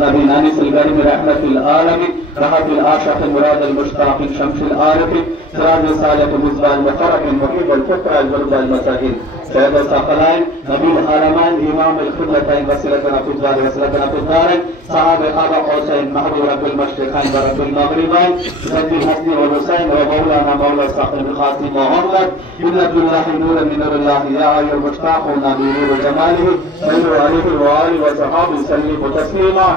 نبی نانی سلگری میں رحمت العالمین رحمت العاشق مراد المشتاق شمس العارف سراج الصالح مصباح المفرق محب الفقراء الغرباء المساکین سید الثقلین نبی العالمین امام القبلتین وسیلتنا فی الدار وسیلتنا فی الدارین صحاب قاب قوسین محبوب رب المشرقین و رب المغربین سید الحسن والحسین و مولانا مولا صاحب القاسم محمد ابن عبد الله نور من نور الله یا ای المشتاق نبی نور جماله صلوا علیه و آله و صحابه سلموا تسلیما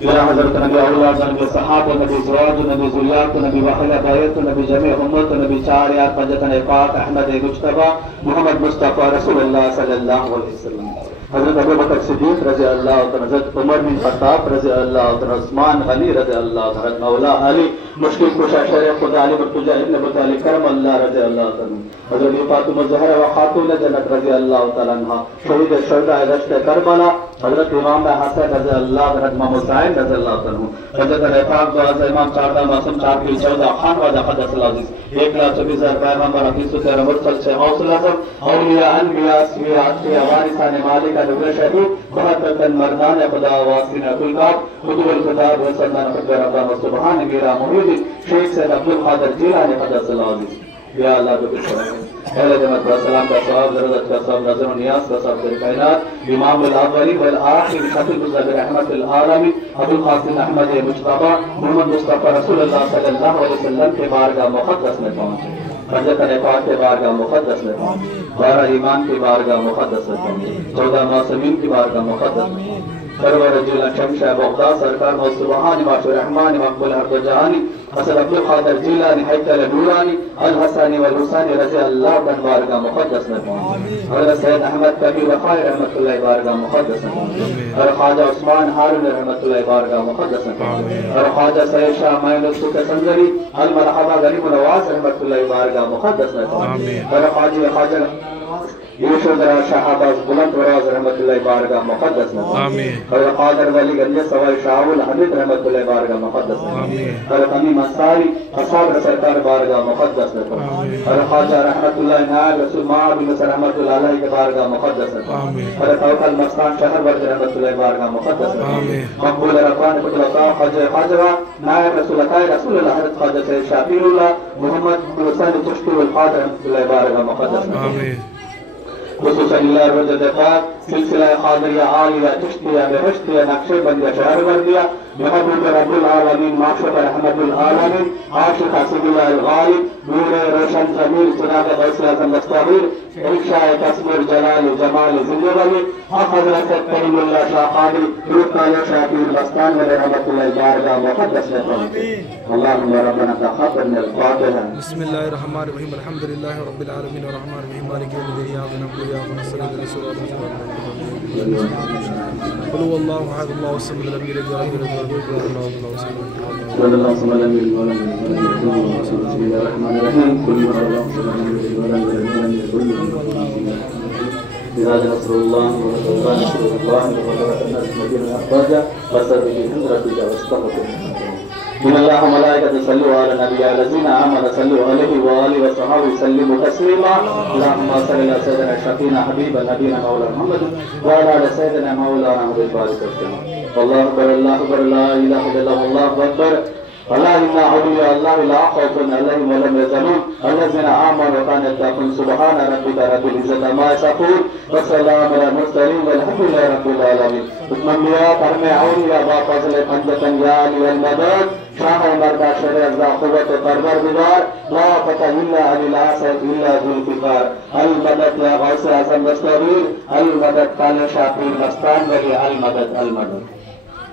إلى حضرت نبی اولاد نبی صحابہ نبی زواج نبی ذریات نبی واحد بیت نبی جميع امت نبی چار یار پنجتن پاک احمد مجتبی محمد مصطفی رسول اللہ صلی اللہ علیہ وسلم حضرت ابو بکر صدیق رضی اللہ عنہ حضرت عمر بن خطاب رضی اللہ عنہ عثمان غنی رضی اللہ عنہ حضرت مولا علی مشکل کشا شرع خدا علی برتجا ابن ابو طالب کرم اللہ رضی اللہ عنہ حضرت فاطمہ الزہرا و خاتون جنت رضی اللہ تعالی عنہا شہید الشہداء دشت کربلا حضرت امام حسن رضی اللہ عنہ حضرت حسین رضی اللہ عنہ حضرت رفاق دعا امام چاردہ معصوم 414 خان وعدہ قدس العزیز 1,24,000 پیغمبر حدیث تیرہ مرسل سے حوصلہ سب اولیاء انبیاء اسفیاء اتقیاء وارثان مالک نبی شہید بہت مردان خدا واسین کل کاب خطوب الخطاب وسلمان خطب ربان سبحان میرا محید شیخ سید عبدالقادر جیلانی قدس العزیز یا اللہ کو بشکر اہل جمعت و سلام کا صحاب ضرورت کا صحاب نظر و نیاز کا صحاب در کائنات امام الاولی والآخر خطب الزبر رحمت العالمی ابو القاسم احمد مجتبی محمد مصطفی رسول اللہ صلی اللہ علیہ وسلم کے بارگاہ مقدس میں پہنچے حضرت پاک کے بارگاہ مقدس میں پہنچے 12 ایمان کی بارگاہ مقدس میں پہنچے 14 معصومین کی بارگاہ مقدس میں پہنچے سرور جیلان شمشہ بغداد سرکار موسبحانی ماشو رحمانی مقبول حرد و جہانی حسن عبدالقادر جیلانی حیدر نورانی الحسانی والحسانی رضی اللہ عنہ بارگاہ مقدس میں پہنچے حضرت سید احمد کبیر وفائی رحمت اللہ بارگاہ مقدس میں پہنچے اور خواجہ عثمان ہارون رحمت اللہ بارگاہ مقدس میں پہنچے اور خواجہ سید شاہ معین السوک سنگری المرحبہ غریب نواز رحمت اللہ بارگاہ مقدس میں پہنچے اور خواجہ یوشو درہ شاہ عباس بلند وراز رحمت اللہ بارگاہ مقدس میں اور قادر ولی گنجہ سوائی شاہو الحمد رحمت اللہ بارگاہ مقدس میں اور قمیم انصاری اصحاب سرکار بارگاہ مقدس میں اور خواجہ رحمت اللہ نائب رسول معاب مصر رحمت اللہ علیہ کے بارگاہ مقدس میں اور توقع المستان شہر ورد رحمت اللہ بارگاہ مقدس میں مقبول رفان قدر اللہ خواجہ نائب رسول اللہ حضرت خواجہ سید شافیر اللہ محمد حسین چشتی والقادر رحمت اللہ بارگاہ مقدس میں خصوصاً اللہ رجد پاک سلسلہ قادریہ عالیہ چشتیہ بہشتیہ نقشِ بندیہ شہر بندیہ محبوب رب العالمین معشوق رحمت العالمین عاشق حسب اللہ الغالب نور روشن ضمیر جناب غوث اعظم دستگیر انشاء تصویر جلال جمال زندگی حق حضرت کریم اللہ شاہ قادری رکن شاکر بستان و رحمت اللہ بارگاہ مقدس میں پہنچے اللہم ربنا تقبل من الفاتحہ بسم اللہ الرحمن الرحیم الحمدللہ رب العالمین الرحمن الرحیم مالک یوم الدین ایاک نعبد و ایاک نستعین اهدنا الصراط المستقیم قل هو الله احد الله الصمد لم يلد ولم يولد ولم يكن له كفوا احد صلی اللہ علیہ وسلم بسم اللہ الرحمن الرحیم قل هو الله احد الله ولم يلد ولم بهذا نصر الله ورسول الله وبركاته الناس مدينة أخراجا بصر به حضرة واستغفر إن الله وملائكته يصلون على النبي الذين آمنوا صلوا عليه وآله وصحبه وسلموا تسليما اللهم صل على سيدنا شفيعنا حبيب نبينا مولانا محمد وعلى آل سيدنا مولانا محمد بارك وسلم والله أكبر الله أكبر لا إله إلا الله والله أكبر ألا إن أولياء الله لا خوف عليهم ولا هم يحزنون الذين آمنوا وكانوا يتقون سبحان ربك رب العزة عما يصفون والسلام على المرسلين والحمد لله رب العالمين اتمنى فرمى أولياء بافضل پنجتن جال والمدد شاہ مردہ شرع ذا قوت پرور بدار لا فتح إلا علی العاصر إلا ذو الفقار المدد يا غوث اعظم دستگیر المدد قال شاپیر مستان ولی المدد